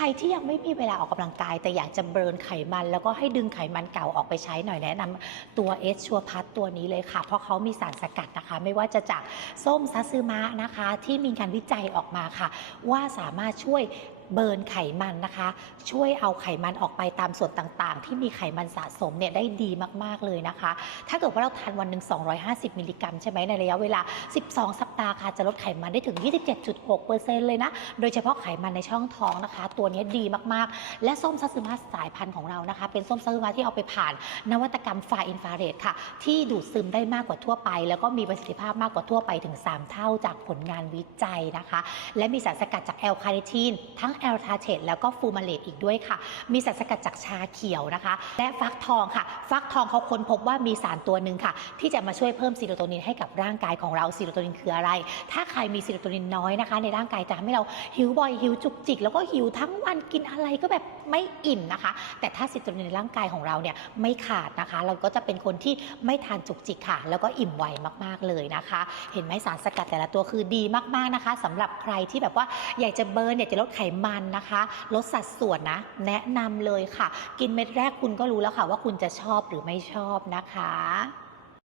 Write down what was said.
ใครที่ยังไม่มีเวลาออกกำลังกาย แต่อยากจะเบิร์นไขมัน แล้วก็ให้ดึงไขมันเก่าออกไปใช้หน่อยแนะนำตัวเอสชัวพัทตัวนี้เลยค่ะ เพราะเขามีสารสกัดนะคะ ไม่ว่าจะจากส้มซัตซึมะนะคะ ที่มีการวิจัยออกมาค่ะ ว่าสามารถช่วย เบิร์นไขมันนะคะ ช่วยเอาไขมันออกไปตามส่วนต่างๆ ที่มีไขมันสะสมเนี่ยได้ดีมากๆเลยนะคะ ถ้าเกิดว่าเราทานวันหนึ่ง250 มิลลิกรัมใช่ไหมในระยะเวลา 12 สัปดาห์ค่ะจะลดไขมันได้ถึง 27.6%เลยนะ โดยเฉพาะไขมันในช่องท้องนะคะ ตัวนี้ดีมากๆ และส้มซัตสึมะสายพันธุ์ของเรานะคะ เป็นส้มซัตสึมะที่เอาไปผ่าน นวัตกรรมฝ่าอินฟราเรดค่ะ ที่ดูดซึมได้มากกว่าทั่วไป แล้วก็มีประสิทธิภาพมากกว่าทั่วไปถึง 3 เท่าจากผลงานวิจัยนะคะ และมีสารสกัดจากแอลคาเนทีนทั้งแอลทาเทตแล้วก็ฟูมาเลตอีกด้วยค่ะ มีสารสกัดจากชาเขียวนะคะ และฟักทองค่ะ ฟักทองเขาค้นพบว่ามีสารตัวหนึ่งค่ะ ที่จะมาช่วยเพิ่มซีโรโทนินให้กับร่างกายของเราซีโรโทนินคืออะไร ถ้าใครมีซีโรโทนินน้อยนะคะ ในร่างกายจะทำให้เราหิวบ่อยหิวจุกจิก แล้วก็หิวทั้งวันกินอะไรก็แบบไม่อิ่มนะคะ แต่ถ้าซีโรโทนินในร่างกายของเราเนี่ยไม่ขาดนะคะ เราก็จะเป็นคนที่ไม่ทานจุกจิกค่ะ แล้วก็อิ่มไวมากๆเลยนะคะ เห็นไหมสารสกัดแต่ละตัวคือดีมากๆนะคะสำหรับใครที่แบบว่าอยากจะเบิร์นอยากจะลดไขมมันนะคะ ลดสัดส่วนนะ แนะนำเลยค่ะ กินเม็ดแรกคุณก็รู้แล้วค่ะว่าคุณจะชอบหรือไม่ชอบนะคะ